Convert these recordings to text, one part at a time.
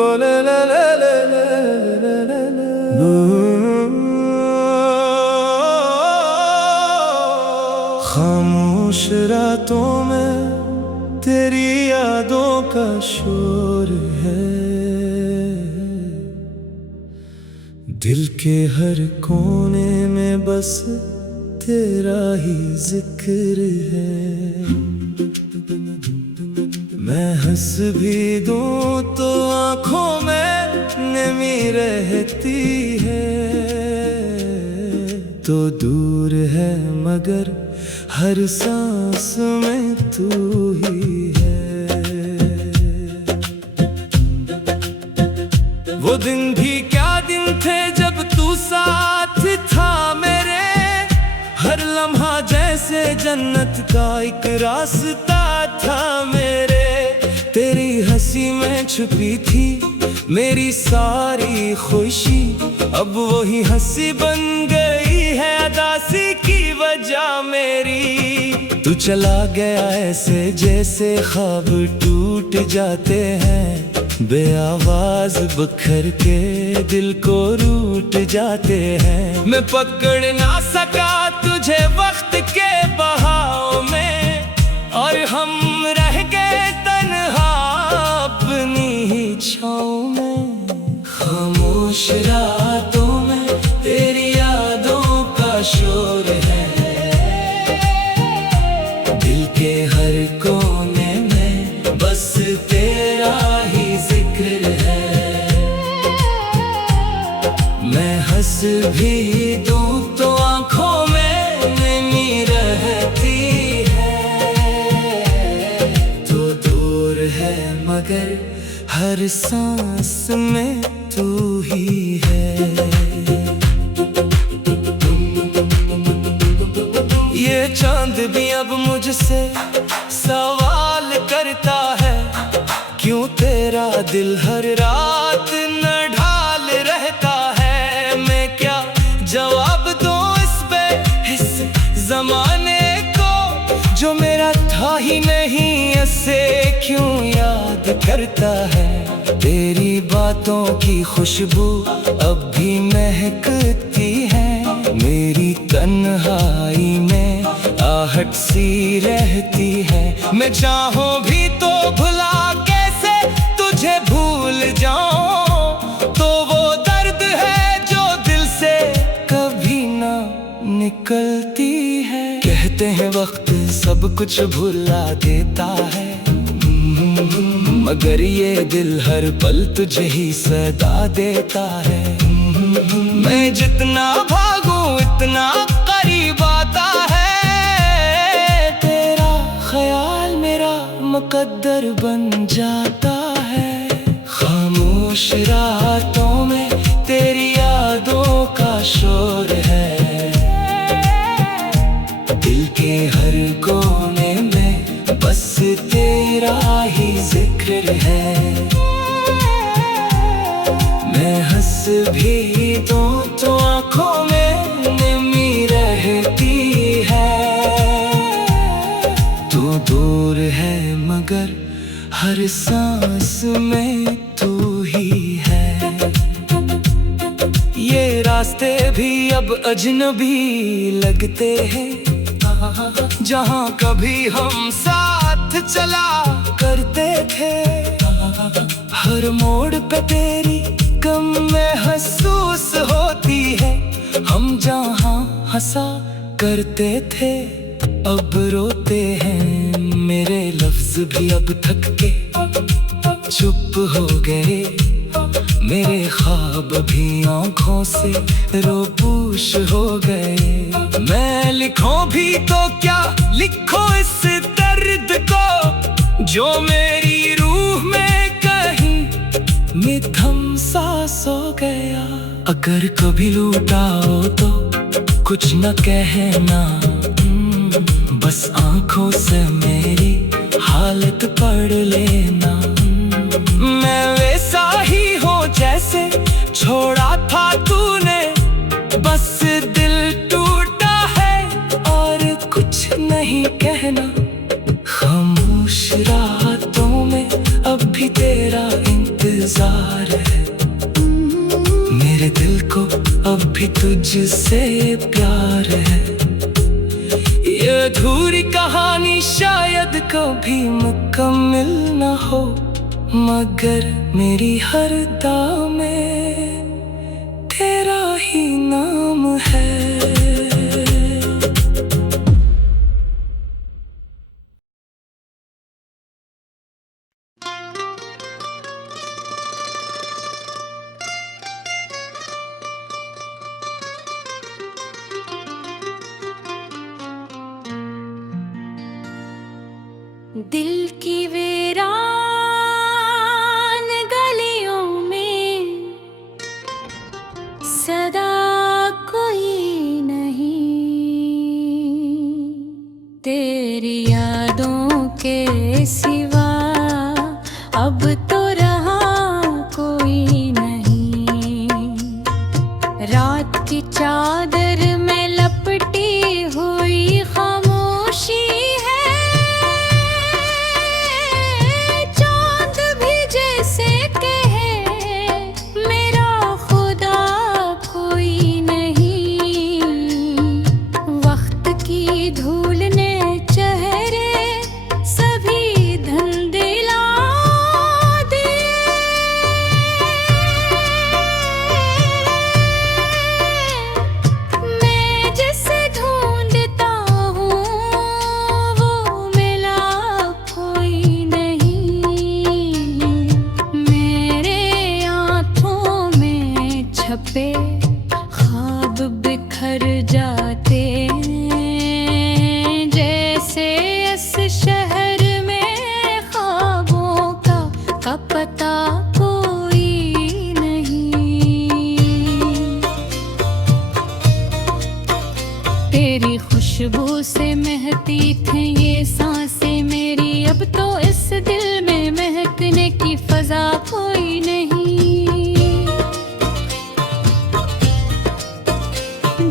बोले ले ले ले ले ले ले ले खामोश रातों में तेरी यादों का शोर है। दिल के हर कोने में बस तेरा ही जिक्र है। मैं हंस भी दूं तो आंखों में नमी रहती है। तो दूर है मगर हर सांस में तू ही है। वो दिन भी क्या दिन थे जब तू साथ था मेरे। हर लम्हा जैसे जन्नत का एक रास्ता था मेरे। तेरी हंसी में छुपी थी मेरी सारी खुशी। अब वही हंसी बन गई है अदासी की वजह मेरी। तू चला गया ऐसे जैसे ख्वाब टूट जाते हैं। बेआवाज बखर के दिल को रूठ जाते हैं। मैं पकड़ ना सका तुझे वक्त के बहाव में। और हम रह गए तन्हा अपनी ही छाँव में। खामोश रातों में तेरी यादों का शोर है। दिल के हर कोने में बस तेरा ही जिक्र है। मैं हंस भी दूं तो आंखों में नमी रहती है। तो दूर है मगर हर सांस में तू ही है। ये चांद भी अब मुझसे सवाल करता है। क्यों तेरा दिल हर रात न ढाल रहता है। मैं क्या जवाब दूं इस जमाने को जो मेरा था ही नहीं। ऐसे क्यों याद करता है। तेरी बातों की खुशबू अब भी महकती है। मेरी तन्हाई में आहट सी रहती है। मैं चाहूं भी तो भुला कैसे तुझे भूल जाऊं। तो वो दर्द है जो दिल से कभी ना निकलती है। कहते हैं वक्त सब कुछ भुला देता है। मगर ये दिल हर पल तुझे ही सदा देता है। मैं जितना भागूं इतना करीब आता है। तेरा ख्याल मेरा मुकद्दर बन जाता है। खामोश रातों में तेरी यादों का शोर है। दिल के हर कोने में बस तेरा ही जिक्र है। मैं हंस भी दूं तो आंखों में नमी रहती है। तू दूर है मगर हर सांस में तू ही है। ये रास्ते भी अब अजनबी लगते हैं। जहाँ कभी हम साथ चला करते थे। हर मोड़ पे तेरी कम महसूस होती है। हम जहाँ हंसा करते थे अब रोते हैं। मेरे लफ्ज भी अब थक के चुप हो गए। मेरे ख्वाब भी आंखों से रोपूश हो गए। मैं लिखूं भी तो क्या लिखूं इस दर्द को जो मेरी रूह में कहीं मिथम सा सो गया। अगर कभी लूटाओ तो कुछ न कहना। बस आंखों से मेरी हालत पढ़ लेना। मैं वैसा ही हूँ जैसे छोड़ा था तूने। बस दिल टूटा है और कुछ नहीं कहना। खामोश कुछ रातों में अब भी तेरा इंतजार है। मेरे दिल को अब भी तुझसे प्यार है। ये अधूरी कहानी शायद कभी मुकम्मल न हो, मगर मेरी हर दाव में तेरा ही नाम है। दिल की वीरान गलियों में सदा कोई नहीं, तेरी यादों के सिवा अब तो रहा कोई नहीं। रात की चादर में लपटी हुई खामोशी है, छपे ख्वाब बिखर जाते जैसे इस शहर में ख्वाबों का पता कोई नहीं। तेरी खुशबू से महकती थी ये सांसें मेरी, अब तो इस दिल में महकने की फजा कोई नहीं।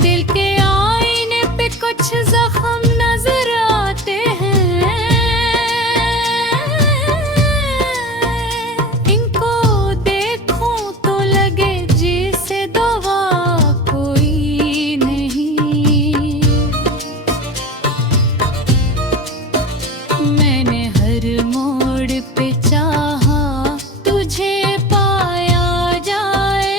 दिल के आईने पे कुछ जख्म नजर आते हैं, इनको देखूं तो लगे जैसे दवा कोई नहीं। मैंने हर मोड़ पे चाहा तुझे पाया जाए,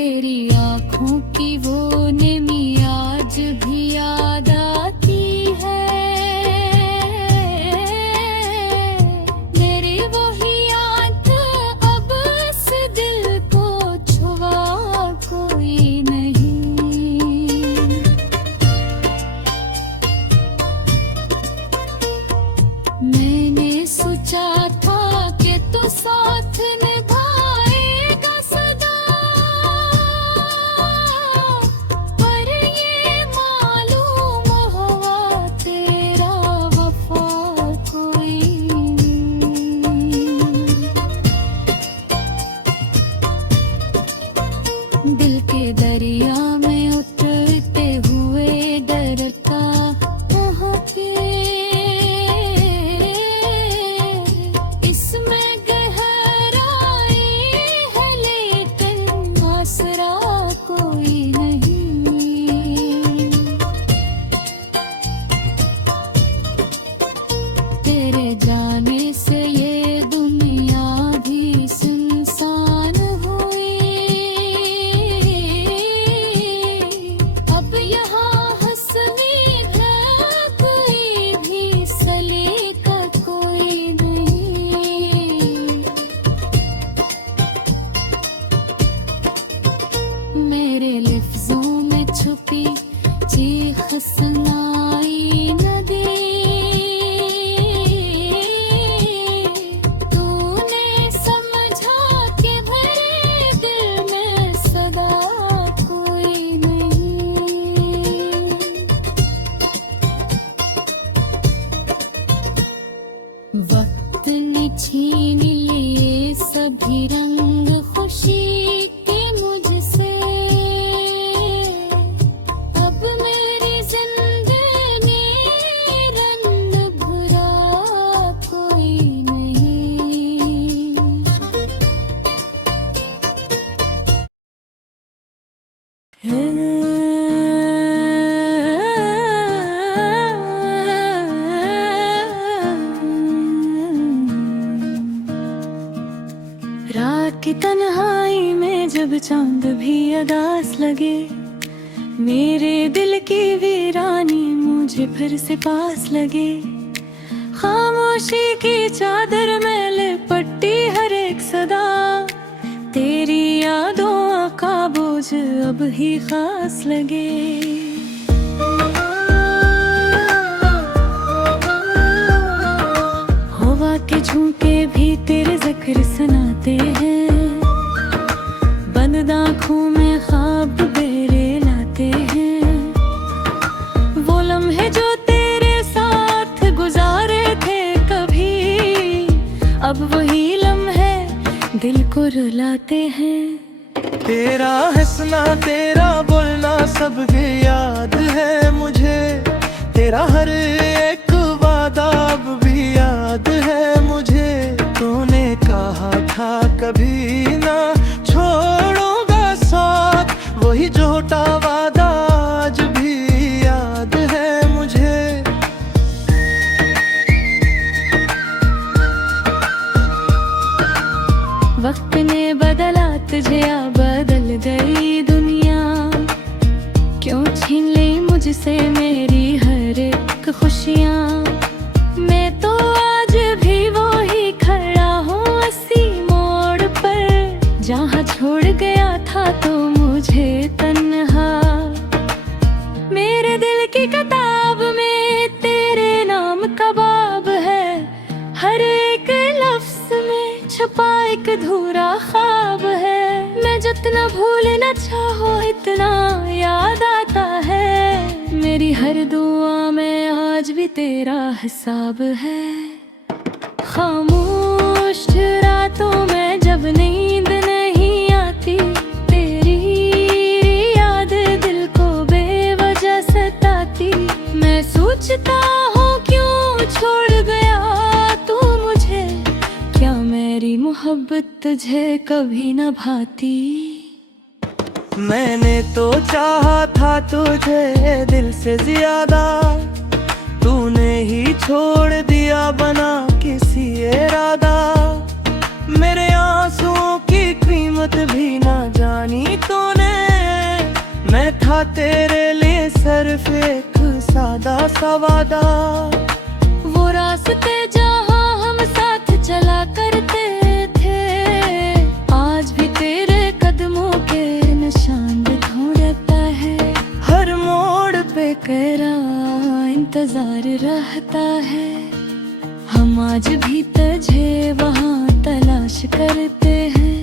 तेरी आँखों की वो नेमी आज भी याद आती है। मेरी वही याद अब इस दिल को छुआ कोई नहीं। मैंने सोचा था कि तू साथ निभाएगा सदा, पर ये मालूम हुआ तेरा वफा कोई नहीं। दिल के दरिया में उतरते हुए डरता यहाँ पे, इसमें गहराई है लेकिन आसरा कोई नहीं। तेरे जाने से ये दुनिया भी सुनसान हुई। अब यहाँ हंसने का कोई भी सलीका कोई नहीं। मेरे लफ्जों में छुपी चीख सुनाई न दी। तूने समझा कि मेरे दिल में सदा कोई नहीं। वक्त ने छीन लिए सभी रंग खुशी के मुझसे। अब मेरी जिंदगी रंग भरा कोई नहीं। रात की तन्हाई में जब चांद भी अदास लगे, मेरे दिल की वीरानी मुझे फिर से पास लगे। खामोशी की चादर में लिपटी हर एक सदा, तेरी यादों का बोझ अब ही खास लगे। हवा के झोंके भी तेरे जिक्र सुनाते हैं, बंद आँखों में ख्वाब बेरे लाते हैं। वो लम्हे जो तेरे साथ गुजारे थे कभी, अब वही लम्हे दिल को रुलाते हैं। तेरा हंसना तेरा बोलना सब ये याद है मुझे। तेरा हर एक वादा अब भी याद है मुझे। तूने कहा था कभी ना छोड़ूंगा साथ, वही झूठा वादा आज भी याद है मुझे। वक्त ने बदला तुझे या बदल गई दुनिया, क्यों छीन ली मुझसे मेरी हर एक खुशियाँ। मैं तो आज भी वो ही खड़ा हूँ इसी मोड़ पर, जहाँ छोड़ गया था तो मुझे तन्हा। मेरे दिल की किताब में तेरे नाम का बाब है, हर एक लफ्ज में छुपा एक अधूरा ख्वाब है। मैं जितना भूलना चाहो इतना याद आता है, मेरी हर दुआ में आज भी तेरा हिसाब है। खामोश रातों में जब नींद नहीं आती, तेरी याद दिल को बेवजह सताती। मैं सोचता हूँ क्यों छोड़ गया तू मुझे, क्या मेरी मोहब्बत तुझे कभी न भाती। मैंने तो चाहा था तुझे दिल से ज्यादा, तूने ही छोड़ दिया बना किसी इरादा। मेरे आंसुओं की कीमत भी ना जानी तूने। तेरे लिए सिर्फ एक सादा सा वादा। वो रास्ते जहाँ हम साथ चला करते थे, आज भी तेरे कदमों के निशान ढूंढता है। हर मोड़ पे तेरा इंतजार रहता है, हम आज भी तुझे वहाँ तलाश करते हैं।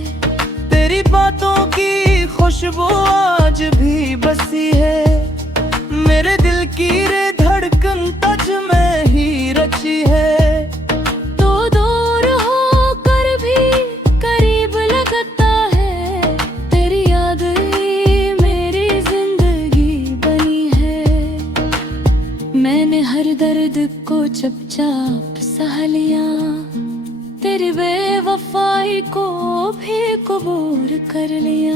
तेरी बातों की खुशबू आज भी बसी है, मेरे दिल की रे धड़कन तुझ में ही रची है। तो दूर होकर भी करीब लगता है, तेरी याद ही मेरी जिंदगी बनी है। मैंने हर दर्द को चुपचाप सह लिया, तेरी बेवफाई को भी कबूल कर लिया।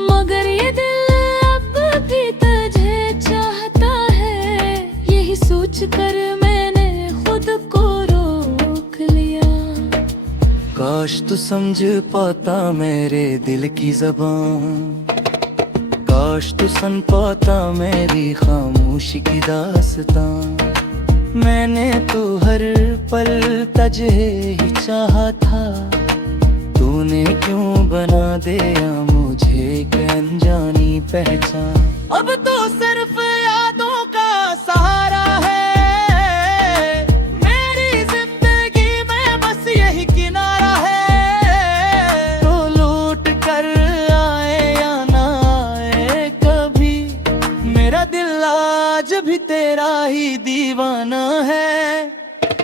मगर ये दिल अब भी तुझे चाहता है, यही सोच कर मैंने खुद को रोक लिया। काश तू समझ पाता मेरे दिल की ज़बान, काश तू सुन पाता मेरी खामोशी की दास्तां। मैंने तो हर पल तुझे ही चाहा था, तूने क्यों बना दिया मुझे एक अनजानी पहचान। अब तो सिर्फ यादों का सहारा है, मेरी जिंदगी में बस यही किनारा है। तो लौट कर आए या ना आए कभी, मेरा दिल आज भी तेरा ही दीवाना है।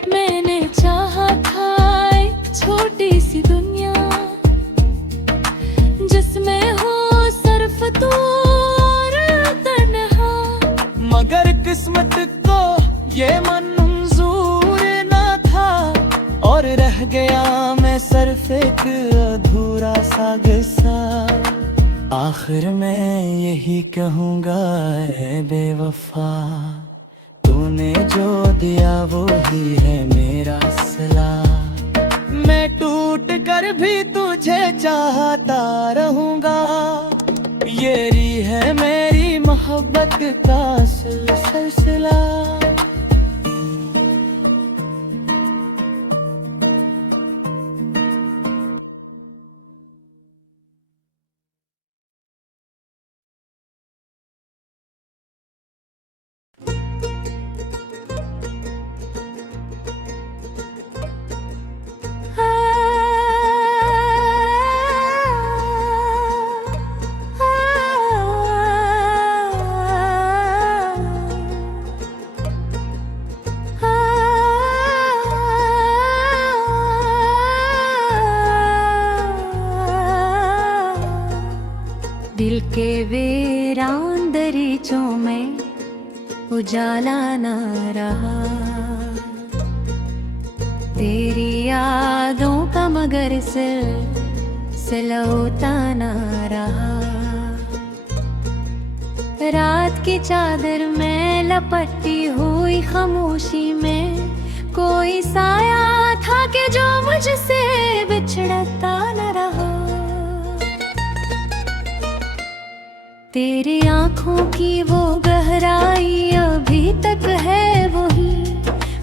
मैंने चाहा था एक छोटी सी दुनिया, जिसमें हो सिर्फ तू और तन्हा। मगर किस्मत को ये मंजूर न था, और रह गया मैं सिर्फ एक अधूरा सा किस्सा। आखिर मैं यही कहूँगा ऐ बेवफा, तूने जो दिया वो ही है मेरा सिला। मैं टूट कर भी तुझे चाहता रहूँगा, ये री है मेरी मोहब्बत का सिलसिला। दिल के वीरान दरीचों में उजाला न रहा, तेरी यादों का मगर सिलसिला होता न रहा। रात की चादर में लपटी हुई खामोशी में कोई साया था कि जो मुझसे बिछड़ता न रहा। तेरी आँखों की वो गहराई अभी तक है वही,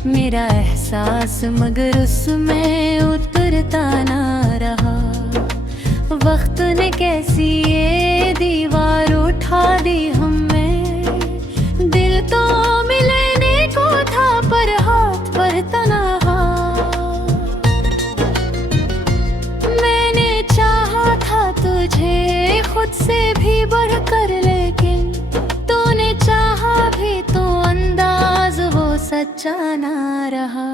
मेरा एहसास मगर उसमें उतरता ना रहा। वक्त ने कैसी ये दीवार उठा दी हमें, दिल तो मिलने को था पर हाथ पर तन्हा। मैंने चाहा था तुझे खुद से भी बढ़कर, लेकिन तूने चाहा भी तो अंदाज वो सच्चा ना रहा।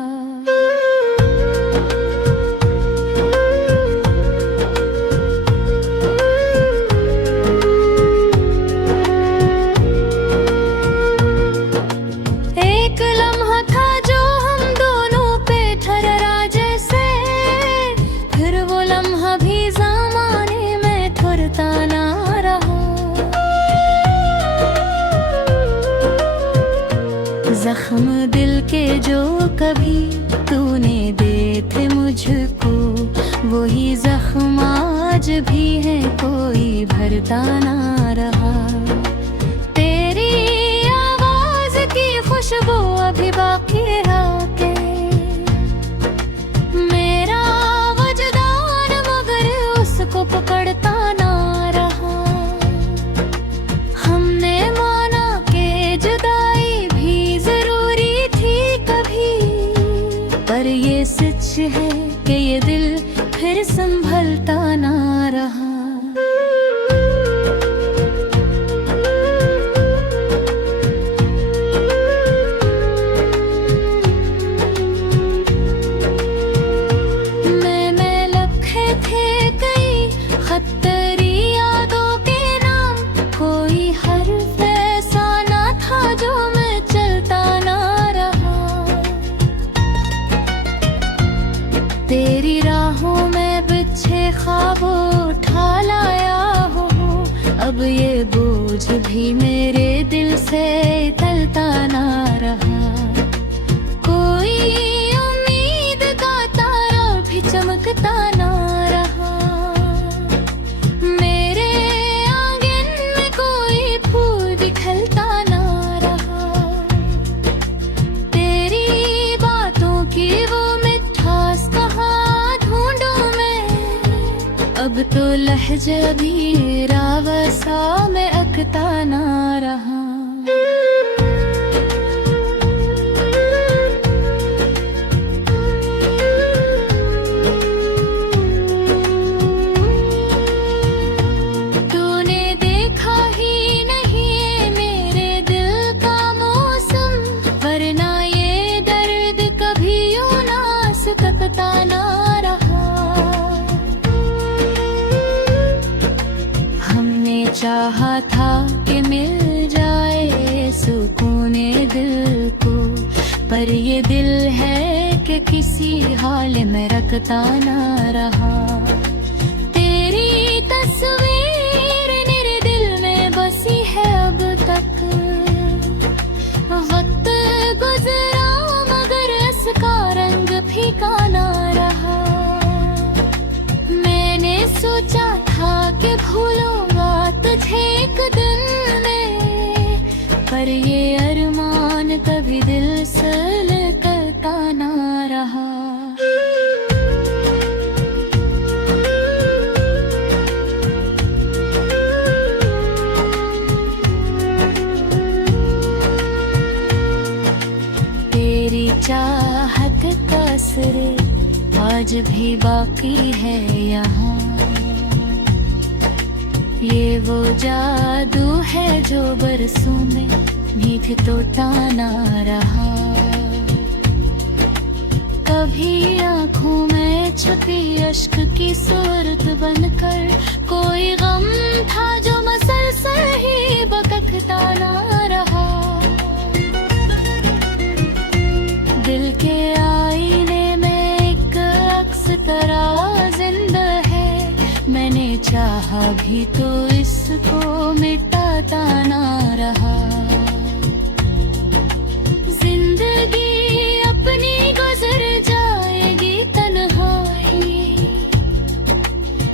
एक लम्हा था जो हम दोनों पे ठहरा जैसे, फिर वो लम्हा भी ज़माने में ठुरता ना रहा। जख्म दिल के जो कभी तूने दे थे मुझको, वही जख्म आज भी है कोई भरता ना रहा। खुशबू अभी बाकी है आके। मेरा वजदान मगर उसको पकड़ता ना रहा। हमने माना कि जुदाई भी जरूरी थी कभी, पर ये सच है कि ये दिल फिर संभलता ना रहा। तेरी राहों में बिछे ख्वाबों उठा लाया हूँ, अब ये बोझ भी मेरे दिल से टलता ना रहा। कोई उम्मीद का तारा भी चमकता ना रहा। मेरे आंगन में कोई फूल भी खिलता ना रहा। तेरी बातों की वो अब तो लहजा भी रावसा में अकता ना रहा। तूने देखा ही नहीं मेरे दिल का मौसम, वरना ये दर्द कभी यूं ना सकता ना रहा। चाहा था कि मिल जाए सुकूने दिल को, पर ये दिल है कि किसी हाल में रखता ना रहा। तेरी तस्वीर मेरे दिल में बसी है अब तक। वक्त गुजरा मगर इसका रंग फीका ना रहा। मैंने सोचा था कि भूलूंगा तुझे एक दिन में, पर ये अरमान कभी दिल से निकलता ना रहा। तेरी चाहत का असर आज भी बाकी है यहाँ। ये वो जादू है जो बरसों में भी टूटा ना रहा। कभी आँखों में छुपी अश्क की सूरत बनकर कोई गम था जो मसलसल ही बकता ना रहा। दिल के आईने में एक अक्स तरह जिंदा है, मैंने चाहा भी तो इसको मिटाता ना रहा। जिंदगी अपनी गुजर जाएगी तन्हाई,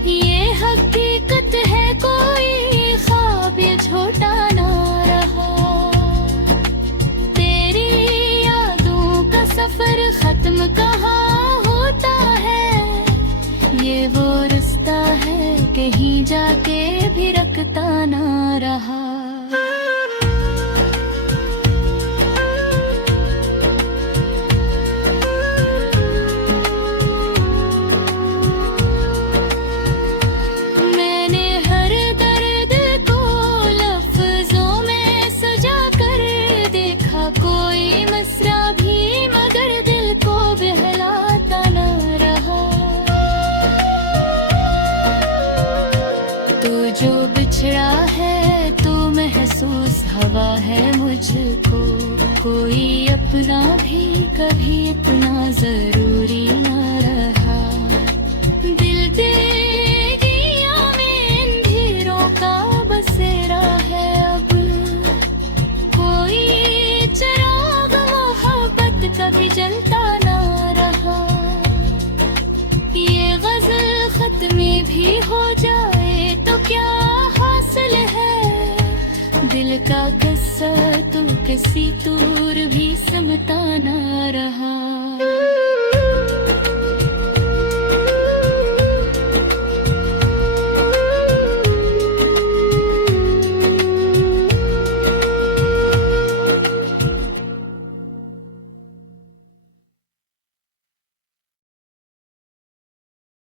ये हकीकत है कोई ख्वाब ये झूठा ना रहा। तेरी यादों का सफर खत्म कहाँ होता है, ये वो रिश्ता है कहीं जाके भी रखता ना रहा। मैंने हर दर्द को लफ्जों में सजा कर देखा, कोई मसरा भी मगर दिल को बहलाता ना रहा। तो जो बिछड़ा है तो महसूस हवा है मुझको, कोई अपना भी कभी इतना जरूरी ना रहा। दिल देगिया में अंधेरों का बसेरा है अब, कोई चिराग मोहब्बत कभी जलता ना रहा। ये गजल खत्म भी हो जाए तो क्या हासिल है, दिल का किस्सा तो एक सी दूर भी समता ना रहा।